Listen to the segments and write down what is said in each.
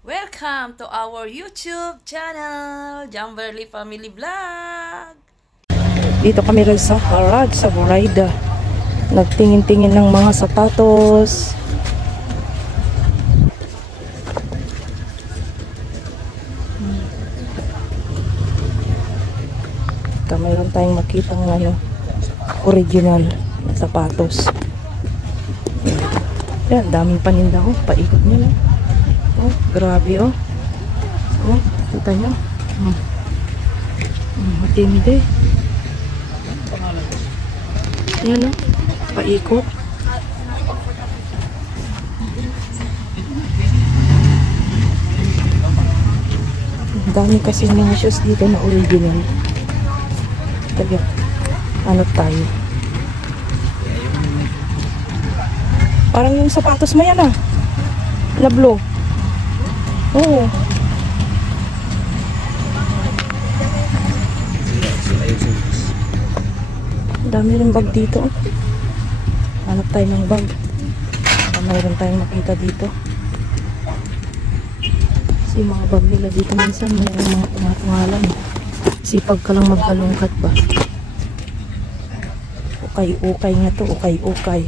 Welcome to our YouTube channel, Jamberly Family Vlog. Dito kami rin sa Harad, sa Buraida. Nagtingin-tingin ng mga sapatos. Ito, mayroon tayong makita ng original na sapatos. Yan, daming paninda ko. Paikot nila. Oh, grabe oh. Oh, kita nyo. Matindi. Yan oh, paikot. Ang dami kasi mga shoes dito na original. Kaya, ano tayo? Parang yung sapatos mo yan ah. Na blue. Oo. Dami rin bag dito. Hanap tayo ng bag. Mayroon tayong makita dito. Kasi mga bag nila dito minsan mayroon mga tunga-tungalan. Sipag ka lang magkalungkat ba? Ukay-ukay nga to. Ukay-ukay.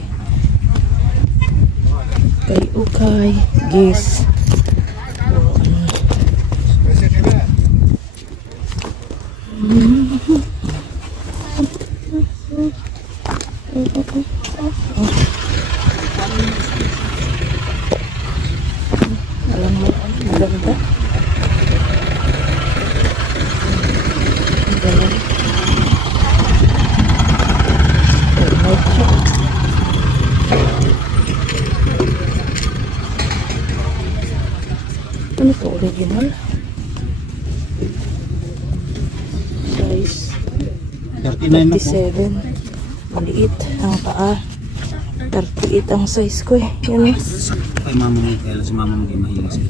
Ukay-ukay. Guys. Alam mo, maganda. Ano to, original? Size 37. Maliit ang paa. 38 ang size ko eh. Yan eh. Kay mama mo, kaya si mama mo di mahilig siya.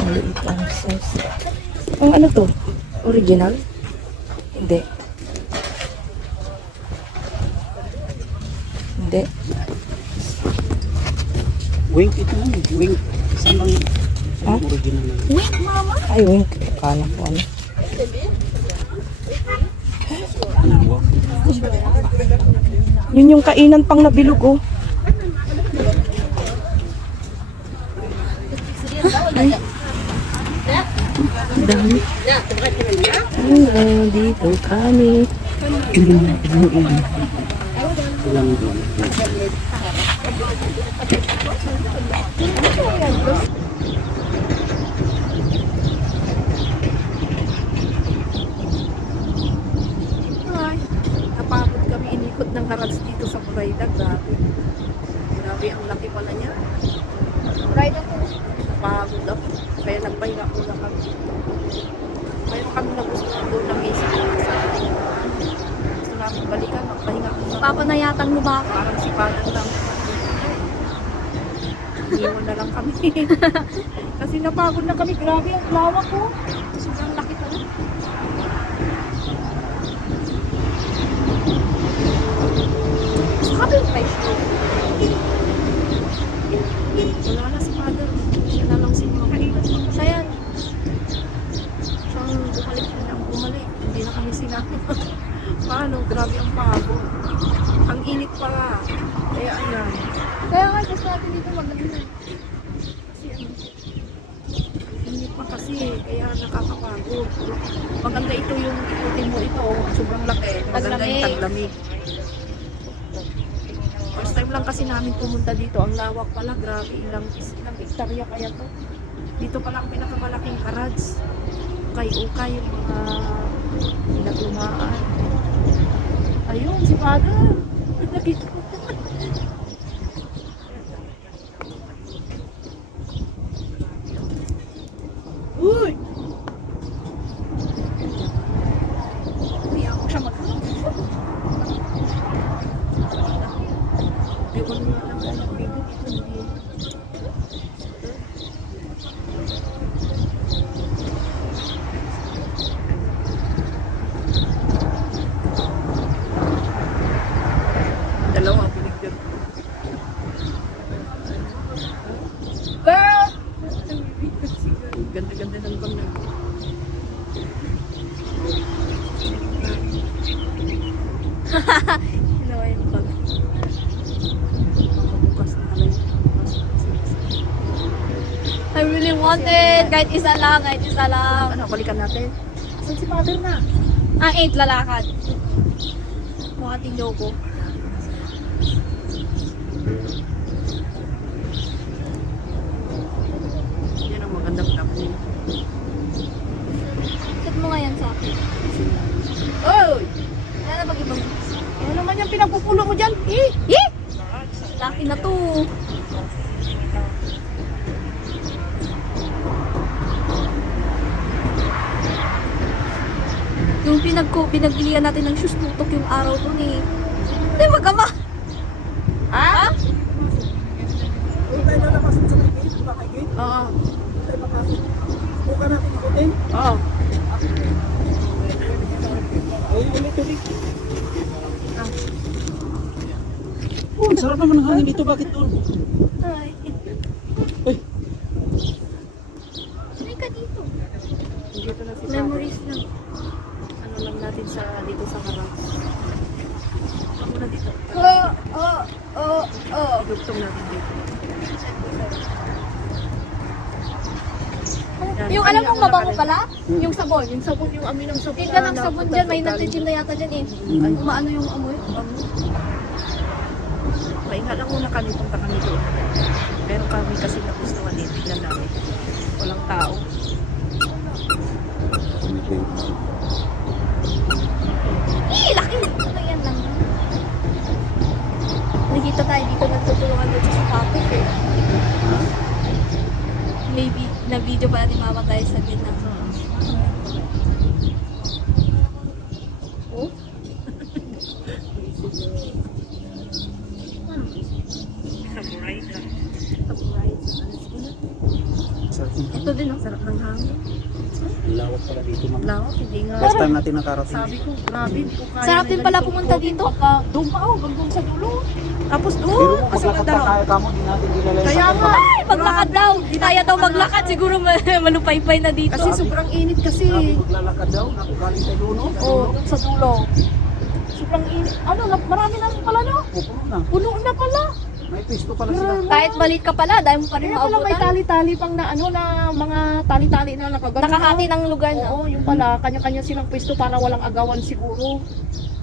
Maliit ang size. Ang ano to? Original? Hindi. Hindi. Wink ito lang, wink. Saan bang original lang? Wink, mama? Ay, wink. Kala ko ano. Yun yung kainan pang nabilog oh. Ay. Dami. Dito kami. Napagod kami inikot ng Harads dito sa Buraida. Grabe ang laki pala niya. Buraida to. Napagod ako. Kaya nagpahinga muna kami. Mayroon kami na gusto doon na misa. Gusto namin balikan. Magpahinga muna. Papanayatan mo ba ako? Parang sipagan lang. Iwan na lang kami. Kasi napagod na kami. Grabe ang lawak ko. Sobrang laki pala. Sabi yung price ko. Wala na si father. Siya na lang si mama. Sayan. Siyang bumalik siya na bumalik. Hindi na kami sinama. Paano? Grabe ang pagod. Ang init pala. Kaya ayan. Kaya nga, gusto natin dito maganda. Kasi ano, init pa kasi. Kaya nakakapagod. Maganda ito yung ikutin mo ito. Sobrang laki. Maganda yung taglamig. First time lang kasi namin pumunta dito. Ang lawak pala, grabe. Ilang hektarya kaya to. Dito pala ang pinakamalaking Harads. Ukay-ukay yung mga pinaglumaan. Ayun, si Father. Nakita ko. Uy! Hindi ako siya maghanap. Biwan mo lang tayo ng video dito. dalawa, pinicture ko. Girl! Ganda-ganda ng bang na. Ginawa yung bag. Bukas na alay. I really want it. Kahit isa lang, kahit isa lang. Ano, balikan natin. Saan si father na? Ang 8 lalakad. Kung ating logo. Yan ang magandang tapon. Set mo nga yan sa akin. Oy! Wala na mag-ibang. Ano naman yung pinagpupulo mo dyan? Eh! Eh! Laki na to. Yung pinag-ilian natin ng shoes, tutok yung araw dun eh. Hindi magkama. Ha? Oo. Oo. Oh, ang sarap naman ng hangin dito. Bakit doon? Ay. Uy, Sino ka dito? Dito na si father. Memories lang. Ano lang natin sa dito sa harap. Ako na dito. Idugtong natin dito. Yung alam mong mabango pala? Yung sabon. Yung sabon, yung amin ng sabon. Tingnan ng sabon dyan, may nagtitim na yata dyan eh. Ay, Umaano yung amoy? maingat lang muna kami, punta kami doon. Pero kami kasi nagustuhan eh, tignan namin. Walang tao. Laki! Ano yan lang? Nakita tayo dito nagtutulungan doon sa topic eh. Maybe na video pa natin mamatay sa gitna. Oh? Samurai ka. Samurai. sarap ng hangin. Ito din ang sarap ng hangin. Ang lawak pala dito, ma'am. Lawak, hindi nga. First time natin nakarating. Sabi ko, grabe, hindi ko kaya. Sarap din na pala ganito. pumunta dito. Doon pa, hanggang sa dulo. Tapos Pero doon, kung kasi maglakad maganda. pa tayo kamo, di natin kilala yung Kaya sakay nga. pa. Ay! Maglakad daw! Kaya daw maglakad. Siguro malupay-pay na dito. Kasi sobrang init kasi. Sabi maglalakad daw, naku galing tayo doon, no? Oo, doon sa dulo. Sobrang init. Ano, marami na rin pala, no? Pupuno na. Puno na pala. May pisto pala sila. Kahit balit ka pala, dahil mo pa rin Kaya pala may maabutan. tali-tali pang na ano na mga tali-tali na nakagano. Nakahati ng lugar na. Oo, yung pala, kanya-kanya silang pwesto para walang agawan siguro.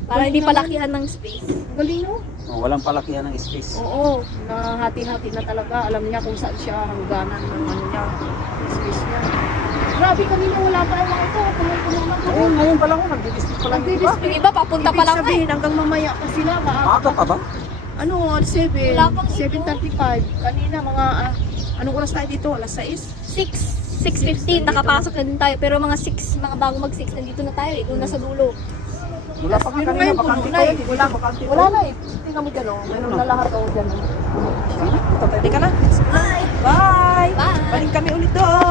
Para hindi palakihan ng space. Galing, no? Oh, walang palakihan ng space. Oo, nahati-hati na talaga. Alam niya kung saan siya hangganan ng ano niya, space niya. Grabe, kanina wala pa ang mga ito. Puno-puno na. Oo, ngayon pa lang ako, nagdi-display pa lang. Nagdi-display. Yung iba, papunta pa lang sabihin, hanggang mamaya pa sila. Maaga pa ba? Ano, 7. Wala pang 7:35. Kanina, mga, anong oras tayo dito? Alas 6? 6:15, nakapasok na din tayo. Pero mga 6, mga bago mag-6, nandito na tayo eh. Kung nasa dulo. Wala pa nga Pero kanina, ngayon, bakante puno na tayo. eh. Wala, bakante Wala tayo. na eh. Tingnan mo dyan, oh. Mayroon na lahat, oh, dyan. Sige, punta tayo. Teka na. Bye! Bye! Bye! Balik kami ulit doon.